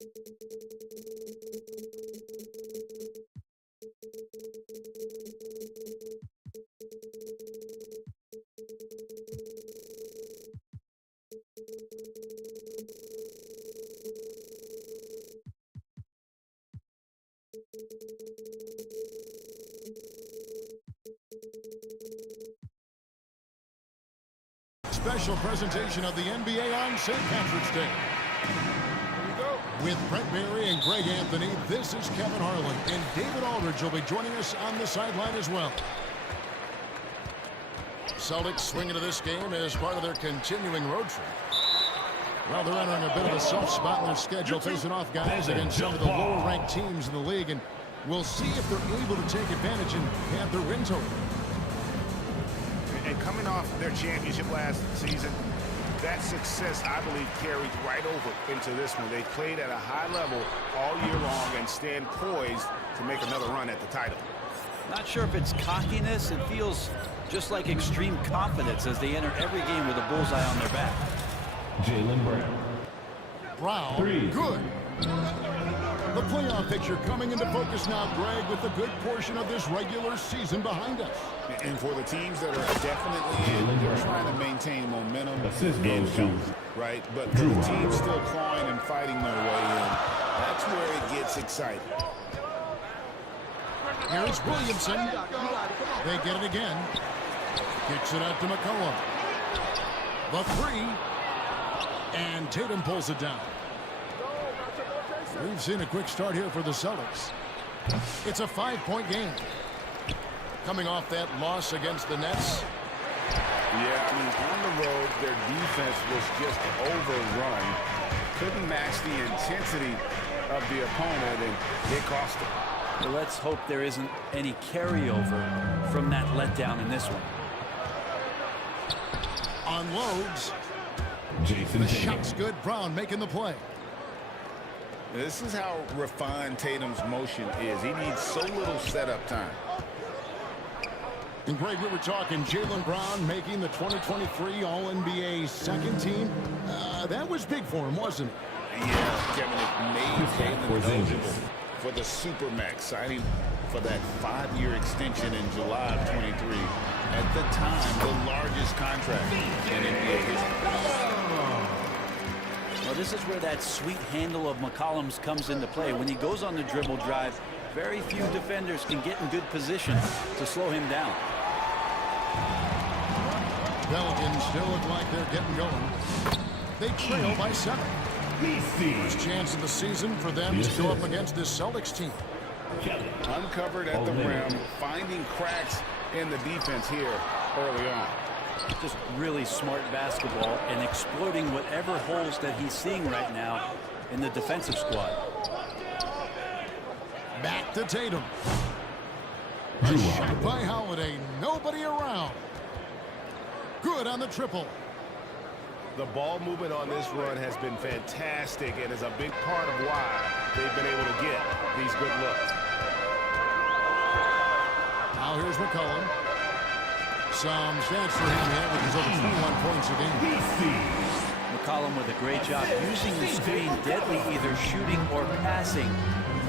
Special presentation of the NBA on St. Patrick's Day. With Brent Barry and Greg Anthony, this is Kevin Harlan, and David Aldridge will be joining us on the sideline as well. Celtics swing into this game as part of their continuing road trip. Well, they're entering a bit of a soft spot in their schedule, facing off guys against some of the lower-ranked teams in the league, and we'll see if they're able to take advantage and have their win total. And coming off their championship last season, that success, I believe, carried right over into this one. They played at a high level all year long and stand poised to make another run at the title. Not sure if it's cockiness. It feels just like extreme confidence as they enter every game with a bullseye on their back. Jaylen Brown. Brown, good. The playoff picture coming into focus now, Greg, with a good portion of this regular season behind us. And for the teams that are definitely in, they're trying to maintain momentum. Assist goes to right, but for the teams still clawing and fighting their way in, that's where it gets exciting. Here's Williamson. They get it again. Kicks it out to McCollum. The three. And Tatum pulls it down. We've seen a quick start here for the Celtics. It's a 5-point game. Coming off that loss against the Nets. Yeah, I mean, on the road, their defense was just overrun. Couldn't match the intensity of the opponent, and it cost them. Well, let's hope there isn't any carryover from that letdown in this one. Unloads. Jason The Tatum. shot's good. Brown making the play. This is how refined Tatum's motion is. He needs so little setup time. And Greg, we were talking Jaylen Brown making the 2023 All-NBA second team. That was big for him, wasn't it? Yeah, Kevin, it made Jaylen eligible for the Supermax, signing for that 5-year extension in July of 23. At the time, the largest contract in NBA history. Well, this is where that sweet handle of McCollum's comes into play. When he goes on the dribble drive, very few defenders can get in good position to slow him down. Pelicans still look like they're getting going. They trail by 7. First chance of the season for them to go up against this Celtics team. Uncovered at the rim, finding cracks in the defense here early on. Just really smart basketball and exploiting whatever holes that he's seeing right now in the defensive squad. Back to Tatum. A shot by Holiday. Nobody around. Good on the triple. The ball movement on this run has been fantastic and is a big part of why they've been able to get these good looks. Now here's McCollum. Some stats for him here, which is over 21 points a game. McCollum with a great job using the screen, deadly either shooting or passing.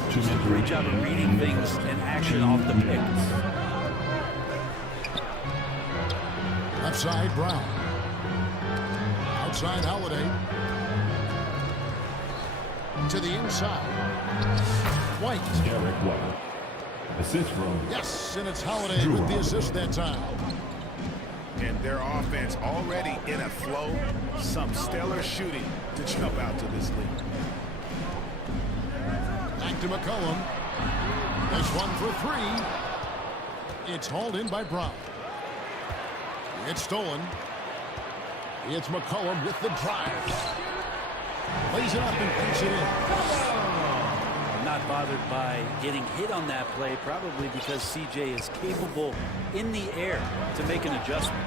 Just a great job of reading things and action off the pick. Left side, Brown. Outside, Holiday. To the inside. White. Derek White. Assist from. Yes, and it's Holiday with the assist that time. And their offense already in a flow. Some stellar shooting to jump out to this lead. Back to McCollum. There's one for 3. It's hauled in by Brown. It's stolen. It's McCollum with the drive. Lays it up and puts it in. Not bothered by getting hit on that play, probably because CJ is capable in the air to make an adjustment.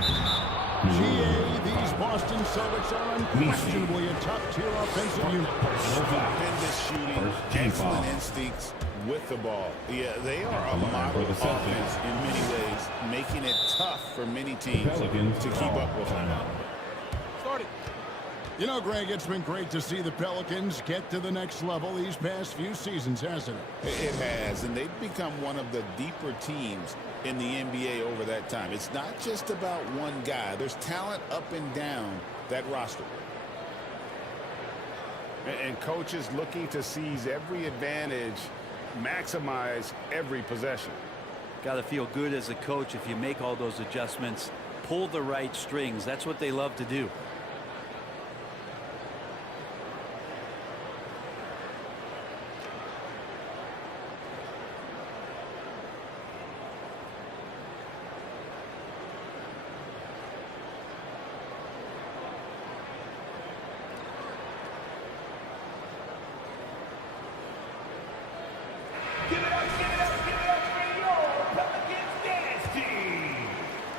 GA, these Boston Celtics are unquestionably a top-tier offensive unit. Tremendous shooting, excellent instincts with the ball. Yeah, they are a model offense in many ways, making it tough for many teams to keep up with them. You know, Greg, it's been great to see the Pelicans get to the next level these past few seasons, hasn't it? It has, and they've become one of the deeper teams in the NBA over that time. It's not just about one guy. There's talent up and down that roster. And coaches looking to seize every advantage, maximize every possession. Got to feel good as a coach if you make all those adjustments, pull the right strings. That's what they love to do.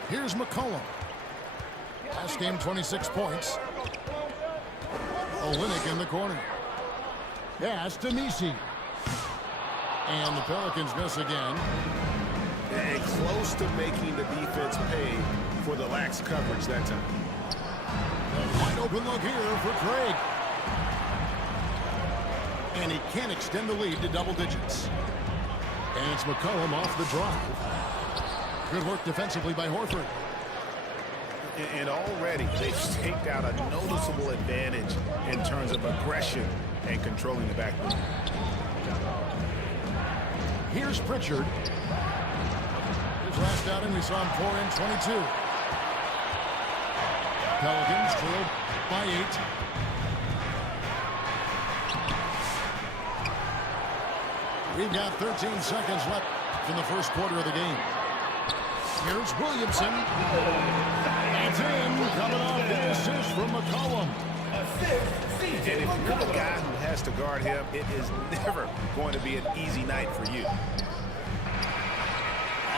Here's McCollum. Last game, 26 points. Olynyk in the corner. Pass to Nisi. And the Pelicans miss again. And close to making the defense pay for the lax coverage that time. A wide open look here for Craig. And he can't extend the lead to double digits. And it's McCollum off the drive. Good work defensively by Horford. And already they've staked out a noticeable advantage in terms of aggression and controlling the backboard. Here's Pritchard. His last outing, we saw him pour in 22. Pelicans trailed by 8. We've got 13 seconds left in the first quarter of the game. Here's Williamson. That's in. Coming off the assist from McCollum. And if you're the guy who has to guard him, it is never going to be an easy night for you.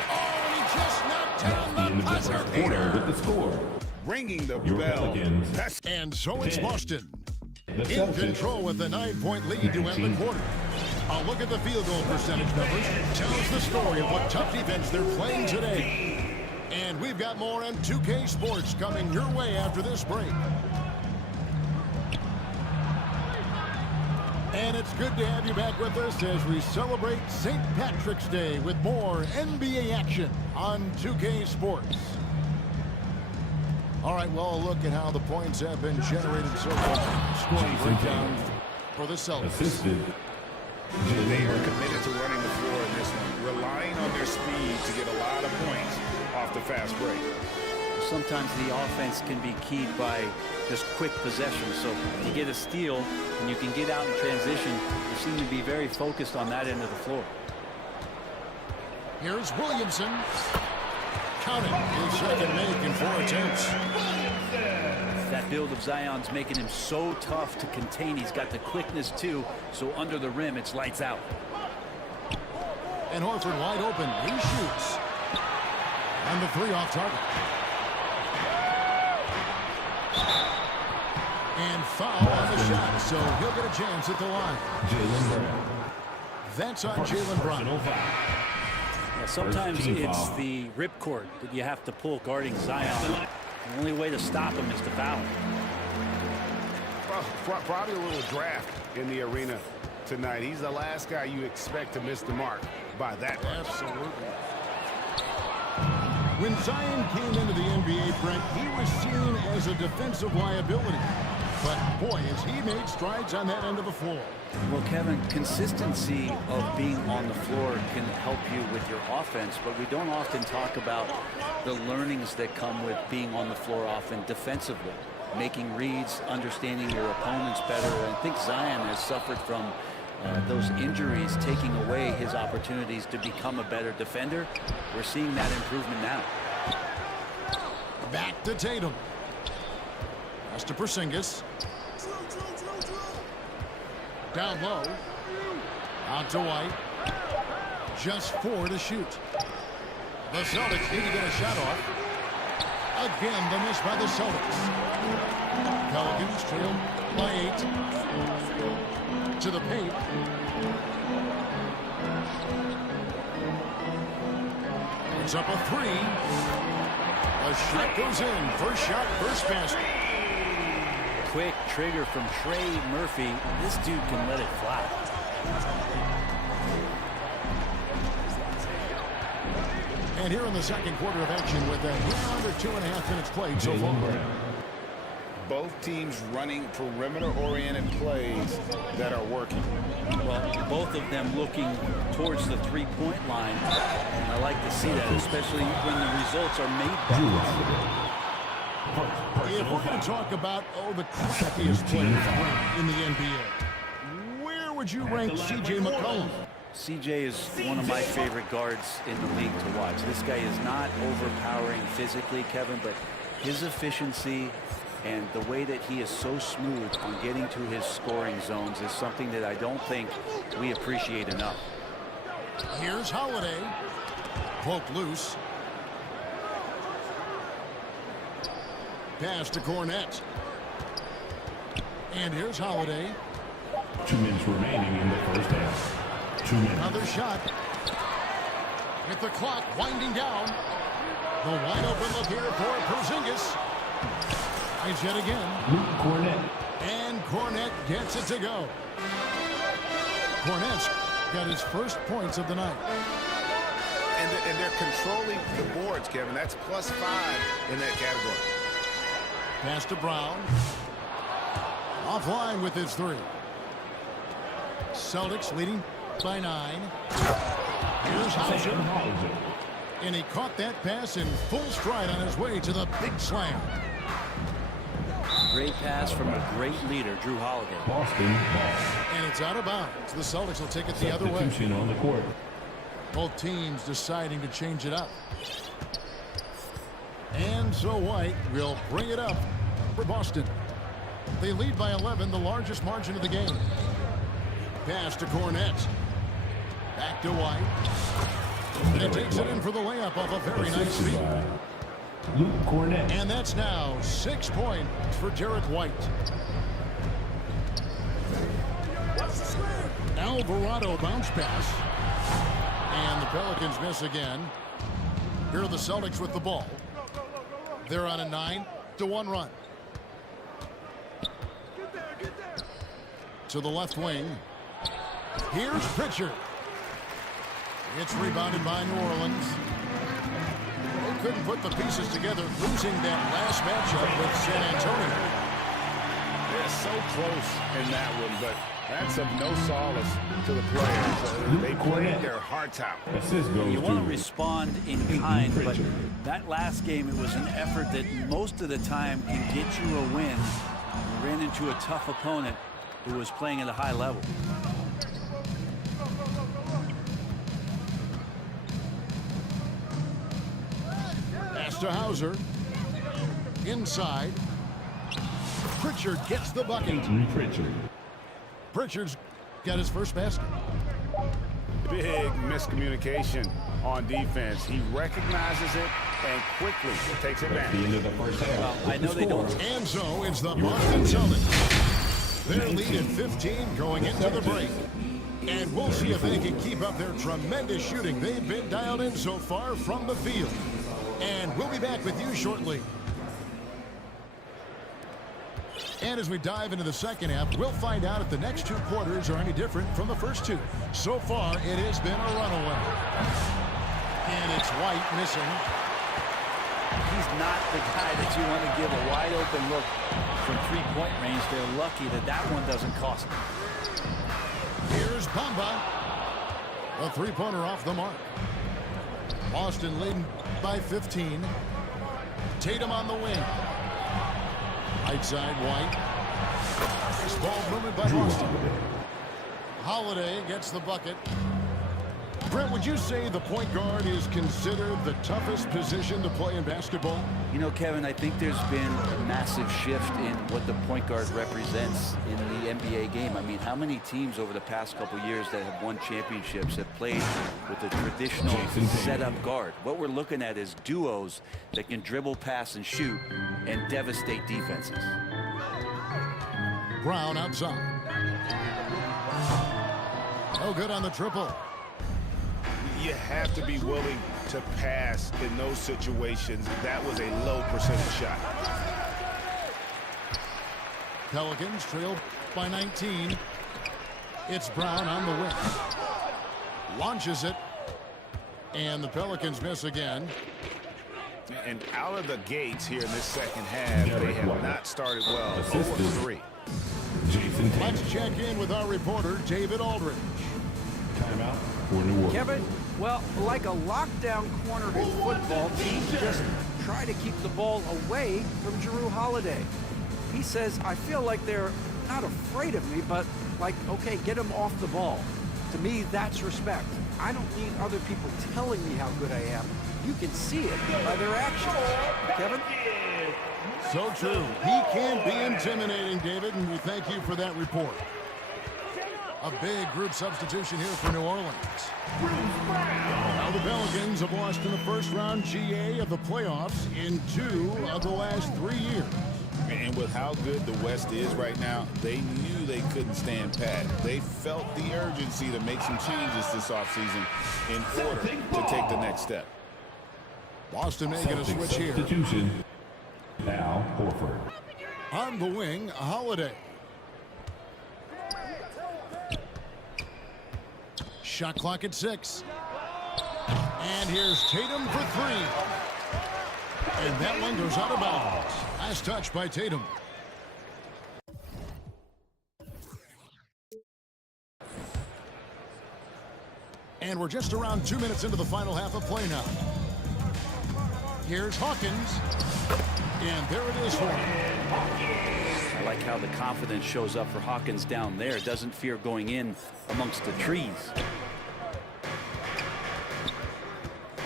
Oh, and he just knocked down the buzzer. Quarter with the score. Ringing the Your bell. Pelicans. And so it's Boston The in Celtics. control with a 9-point lead to end the quarter. A look at the field goal percentage numbers tells the story of what tough defense they're playing today. And we've got more M2K Sports coming your way after this break. And it's good to have you back with us as we celebrate St. Patrick's Day with more NBA action on 2K Sports. All right, well, a look at how the points have been generated so far. Scoring breakdown for the Celtics. Assisted. They are committed to running the floor in this one, relying on their speed to get a lot of points off the fast break. Sometimes the offense can be keyed by just quick possession. So you get a steal and you can get out in transition. You seem to be very focused on that end of the floor. Here's Williamson. Counting his second make in 4 attempts. That build of Zion's making him so tough to contain. He's got the quickness too, so under the rim it's lights out. And Horford wide open. He shoots. And the 3 off target. And foul on the shot, so he'll get a chance at the line. Jaylen Brown. That's on Jaylen Brown. Personal foul. Yeah, sometimes First team it's foul. the ripcord that you have to pull guarding Zion. The only way to stop him is to foul him. Well, probably a little draft in the arena tonight. He's the last guy you expect to miss the mark by that much. Absolutely. When Zion came into the NBA, Brent, he was seen as a defensive liability. But, boy, has he made strides on that end of the floor. Well, Kevin, consistency of being on the floor can help you with your offense, but we don't often talk about the learnings that come with being on the floor often defensively, making reads, understanding your opponents better. And I think Zion has suffered from those injuries taking away his opportunities to become a better defender. We're seeing that improvement now. Back to Tatum. Pass to Porzingis. Down low. Out to White. Just 4 to shoot. The Celtics need to get a shot off. Again, the miss by the Celtics. Pelicans trail by 8. To the paint. It's up a 3. A shot goes in. First shot, first basket. quick trigger from Trey Murphy. This dude can let it fly. And here in the second quarter of action with under 2.5 minutes played so far. Both teams running perimeter-oriented plays that are working. Well, both of them looking towards the three-point line. And I like to see that, especially when the results are made by. If we're going to talk about, the craftiest players in the NBA, where would you rank C.J. McCollum? CJ is one of my favorite guards in the league to watch. This guy is not overpowering physically, Kevin, but his efficiency and the way that he is so smooth on getting to his scoring zones is something that I don't think we appreciate enough. Here's Holiday. Poked loose. Pass to Cornette. And here's Holiday. 2 minutes remaining in the first half. 2 minutes. Another shot. With the clock winding down. The wide open look here for Porzingis. Tries yet again. Luke Cornette. And Cornette gets it to go. Cornette's got his first points of the night. And they're controlling the boards, Kevin. That's +5 in that category. Pass to Brown. Offline with his 3. Celtics leading by 9. Here's Hauser. And he caught that pass in full stride on his way to the big slam. Great pass from a great leader, Drew Holiday. Boston ball. And it's out of bounds. The Celtics will take it the other way. Substitution on the court. Both teams deciding to change it up. And so White will bring it up for Boston. They lead by 11, the largest margin of the game. Pass to Cornette. Back to White. And he takes it in for the layup off a very nice feed. Luke Cornette. And that's now 6 points for Derek White. Alvarado bounce pass. And the Pelicans miss again. Here are the Celtics with the ball. They're on a 9-1 run. To the left wing. Here's Pritchard. It's rebounded by New Orleans. They couldn't put the pieces together, losing that last matchup with San Antonio. They're so close in that one, but that's of no solace to the players. They played their hearts out. You want to respond in kind, but that last game, it was an effort that most of the time can get you a win. You ran into a tough opponent who was playing at a high level. Pass to Hauser. Inside. Pritchard gets the bucket. Pritchard's got his first basket. Big miscommunication on defense. He recognizes it and quickly takes advantage. The end of the first half. Well, I know they don't. And so it's the Boston Celtics. Their lead at 15 going into the break. And we'll see if they can keep up their tremendous shooting. They've been dialed in so far from the field. And we'll be back with you shortly. And as we dive into the second half, we'll find out if the next 2 quarters are any different from the first 2. So far, it has been a runaway. And it's White missing. He's not the guy that you want to give a wide open look from 3-point range. They're lucky that that one doesn't cost them. Here's Bamba. A 3-pointer off the mark. Boston leading by 15. Tatum on the wing. Right side, White. This ball movement by Boston. Holiday gets the bucket. Brent, would you say the point guard is considered the toughest position to play in basketball? You know, Kevin, I think there's been a massive shift in what the point guard represents in the NBA game. I mean, how many teams over the past couple years that have won championships have played with a traditional setup guard? What we're looking at is duos that can dribble, pass, and shoot and devastate defenses. Brown outside. No good on the triple. You have to be willing to pass in those situations. That was a low percentage shot. Pelicans trail by 19. It's Brown on the wing. Launches it. And the Pelicans miss again. And out of the gates here in this second half, they have not started well. 0-3. Let's check in with our reporter, David Aldridge. Timeout for New Orleans. Kevin, well, like a lockdown corner in football, teams just try to keep the ball away from Jrue Holiday. He says, I feel like they're not afraid of me, but like, okay, get him off the ball. To me, that's respect. I don't need other people telling me how good I am. You can see it by their actions. Kevin? So true. He can be intimidating, David, and we thank you for that report. A big group substitution here for New Orleans. Now the Pelicans have lost in the first round GA of the playoffs in 2 of the last 3 years. And with how good the West is right now, they knew they couldn't stand pat. They felt the urgency to make some changes this offseason in order to take the next step. Boston making a switch here. Substitution. Now Horford. On the wing, Holiday. Shot clock at 6. And here's Tatum for 3. And that one goes out of bounds. Last touch by Tatum. And we're just around 2 minutes into the final half of play now. Here's Hawkins. And there it is for him. I like how the confidence shows up for Hawkins down there. Doesn't fear going in amongst the trees.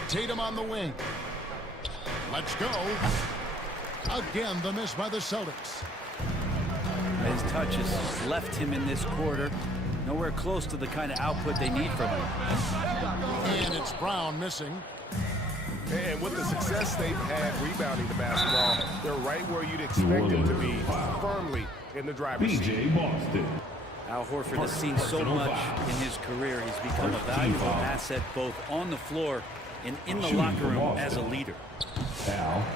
Tatum on the wing. Let's go. Again, the miss by the Celtics. His touch has left him in this quarter. Nowhere close to the kind of output they need from him. And it's Brown missing. And with the success they've had rebounding the basketball, they're right where you'd expect them to be, firmly in the driver's seat. BJ Boston. Al Horford has seen so much in his career. He's become a valuable asset both on the floor and in the locker room as a leader.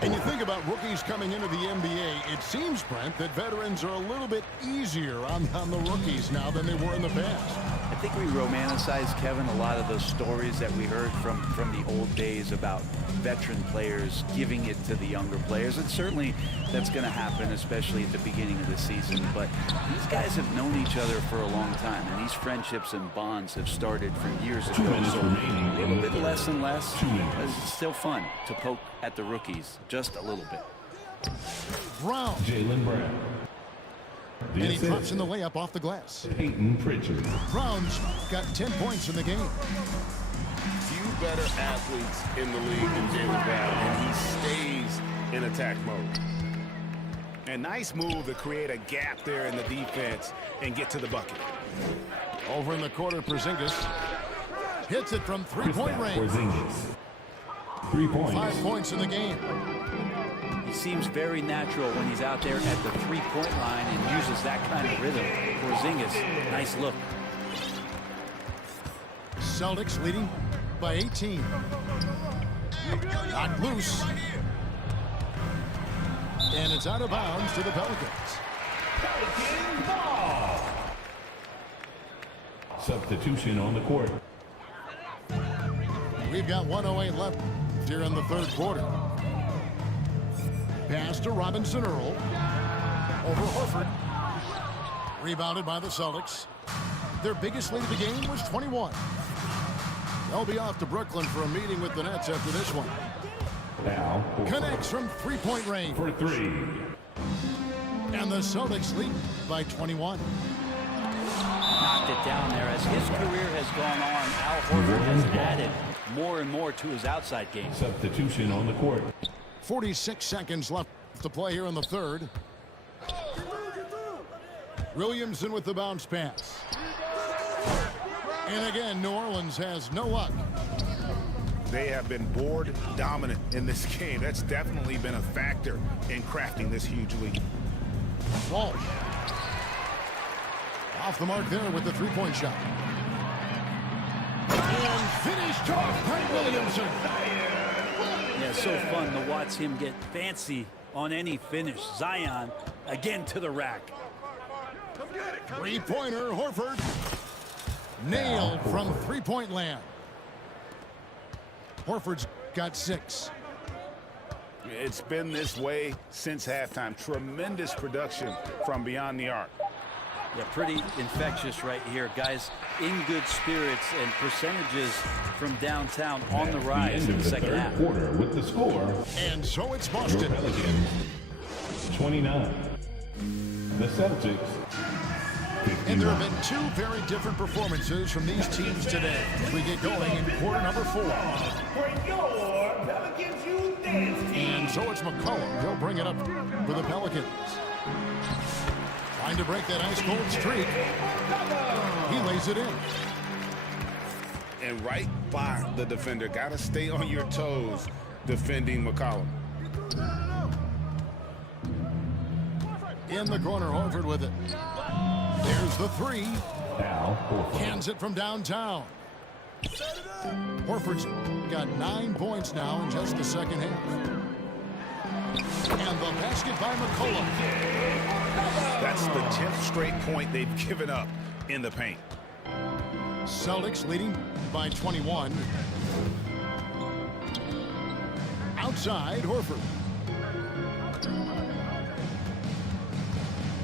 And you think about rookies coming into the NBA, it seems, Brent, that veterans are a little bit easier on the rookies now than they were in the past. I think we romanticize, Kevin, a lot of those stories that we heard from the old days about veteran players giving it to the younger players. And certainly that's going to happen, especially at the beginning of the season. But these guys have known each other for a long time, and these friendships and bonds have started from years ago. 2 minutes So remaining. a little bit less and less. 2 minutes. It's still fun to poke at the rookies, just a little bit. Brown. Jaylen Brown. And he drops in the layup off the glass. Peyton Pritchard. Brown's got 10 points in the game. Few better athletes in the league than Jaylen Brown, and he stays in attack mode. A nice move to create a gap there in the defense and get to the bucket. Over in the quarter, Porzingis hits it from three-point range. Porzingis. 3 points. 5 points in the game. He seems very natural when he's out there at the three-point line and uses that kind of rhythm. Porzingis, nice look. Celtics leading by 18. Knocked loose. And it's out of bounds to the Pelicans. Substitution on the court. We've got 1:08 left here in the third quarter. Pass to Robinson Earl. Over Horford. Rebounded by the Celtics. Their biggest lead of the game was 21. They'll be off to Brooklyn for a meeting with the Nets after this one. Now Connects from three-point range. for 3. And the Celtics lead by 21. Knocked it down there. As his career has gone on, Al Horford has added more and more to his outside game. Substitution on the court. 46 seconds left to play here in the third. Williamson with the bounce pass. And again, New Orleans has no luck. They have been board dominant in this game. That's definitely been a factor in crafting this huge lead. Ball. Off the mark there with the three-point shot. And finished off by Williamson. Yeah, so fun to watch him get fancy on any finish. Zion again to the rack. Three-pointer, Horford. Nailed from three-point land. Horford's got 6. It's been this way since halftime. Tremendous production from beyond the arc. Yeah, pretty infectious right here. Guys in good spirits and percentages from downtown on the rise in the second half. Quarter with the score. And so it's Your Boston. Pelicans 29. The Celtics 51. And there have been 2 very different performances from these teams today as we get going in quarter number 4. And so it's McCollum. He'll bring it up for the Pelicans. Trying to break that ice-cold streak. He lays it in. And right by the defender. Got to stay on your toes defending McCollum. In the corner, Horford with it. There's the 3. Al Horford. Cans it from downtown. Horford's got 9 points now in just the second half. And the basket by McCollum. That's the 10th straight point they've given up in the paint. Celtics leading by 21. Outside, Horford.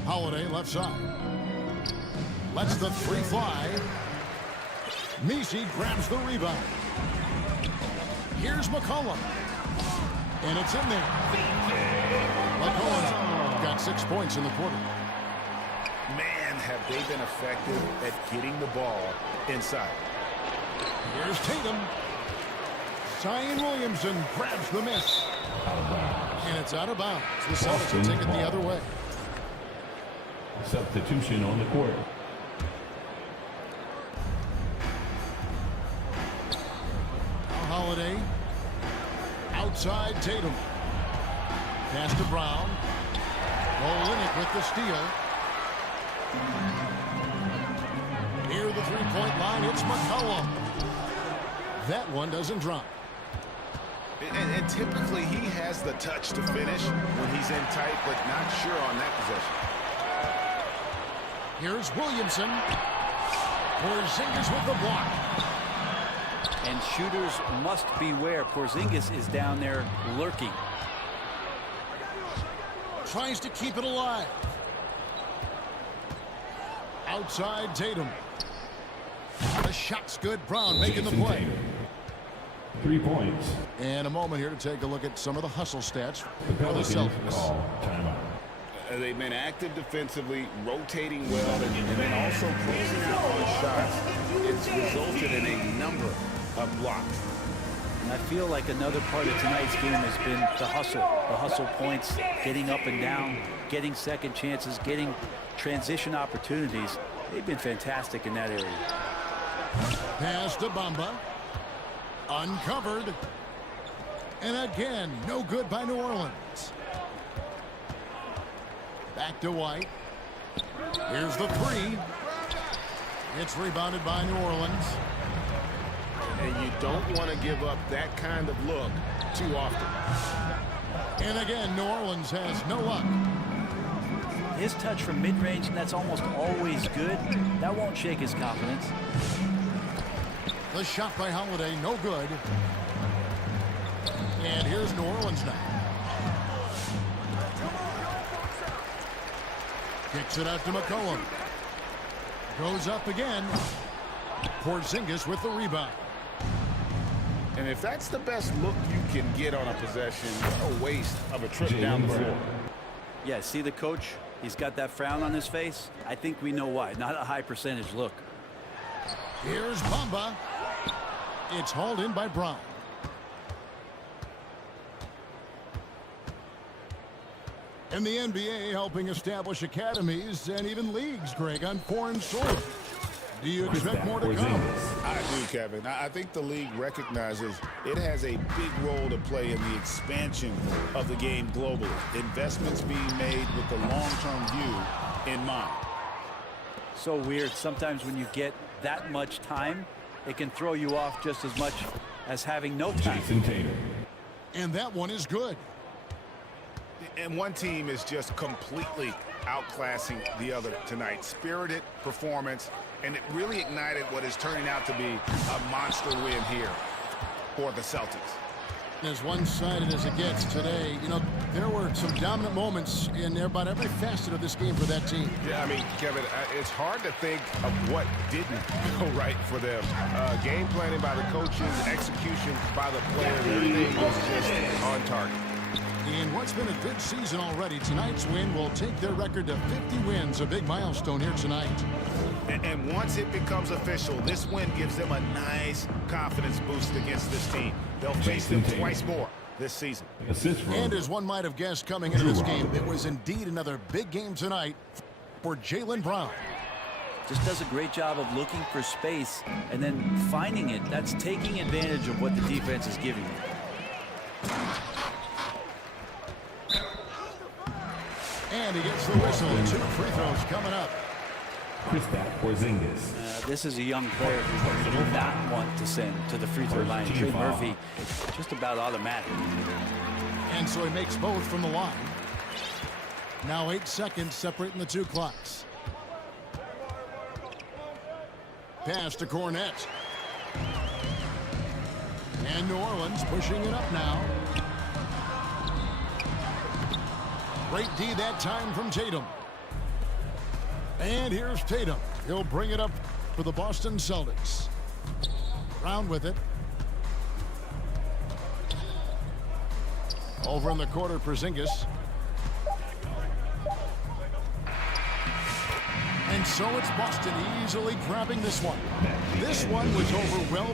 Holiday left side. Lets the 3 fly. Messi grabs the rebound. Here's McCollum. And it's in there. McCollum's got 6 points in the quarter. Man, have they been effective at getting the ball inside. Here's Tatum. Zion Williamson grabs the miss. Out of bounds. And it's out of bounds. The Celtics will take it the other way. Substitution on the court. Holiday. Outside Tatum. Pass to Brown. Olynyk with the steal. Near the three-point line, it's McCollum. That one doesn't drop. And typically he has the touch to finish when he's in tight, but not sure on that possession. Here's Williamson. Porzingis with the block. And shooters must beware. Porzingis is down there lurking. Tries to keep it alive. Outside Tatum. The shot's good. Brown making the Jason play. Tatum. 3 points. And a moment here to take a look at some of the hustle stats The for the Pelicans Celtics. call timeout. They've been active defensively, rotating well, and then also closing out on shots. It's resulted in a number of blocks. And I feel like another part of tonight's game has been the hustle points, getting up and down, getting second chances, getting transition opportunities. They've been fantastic in that area. Pass to Bamba. Uncovered. And again, no good by New Orleans. Back to White. Here's the 3. It's rebounded by New Orleans. And you don't want to give up that kind of look too often. And again, New Orleans has no luck. His touch from mid-range, and that's almost always good. That won't shake his confidence. The shot by Holiday, no good. And here's New Orleans now. Kicks it out to McCollum. Goes up again. Porzingis with the rebound. And if that's the best look you can get on a possession, what a waste of a trip down the floor. Yeah, see the coach? He's got that frown on his face. I think we know why. Not a high percentage look. Here's Bamba. It's hauled in by Brown. And the NBA helping establish academies and even leagues, Greg, on foreign soil. Do you expect more to come? I do, Kevin. I think the league recognizes it has a big role to play in the expansion of the game globally. Investments being made with the long-term view in mind. So weird. Sometimes when you get that much time, it can throw you off just as much as having no time. Jason Tatum. And that one is good. And one team is just completely outclassing the other tonight. Spirited performance, and it really ignited what is turning out to be a monster win here for the Celtics. As one-sided as it gets today, you know, there were some dominant moments in about every facet of this game for that team. Yeah, I mean, Kevin, it's hard to think of what didn't go right for them. Game planning by the coaches, execution by the players, everything was just on target. In what's been a good season already, tonight's win will take their record to 50 wins, a big milestone here tonight. And once it becomes official, this win gives them a nice confidence boost against this team. They'll face them twice more this season. And as one might have guessed coming into this game, it was indeed another big game tonight for Jaylen Brown. Just does a great job of looking for space and then finding it. That's taking advantage of what the defense is giving you. And he gets the whistle. 2 free throws coming up. This is a young player who you do not want to send to the free throw line. Trey Murphy, just about automatic. And so he makes both from the line. Now 8 seconds separating the 2 clocks. Pass to Cornette. And New Orleans pushing it up now. Great D that time from Tatum. And here's Tatum. He'll bring it up for the Boston Celtics. Brown with it. Over in the corner, Porzingis. And so it's Boston easily grabbing this one. This one was over well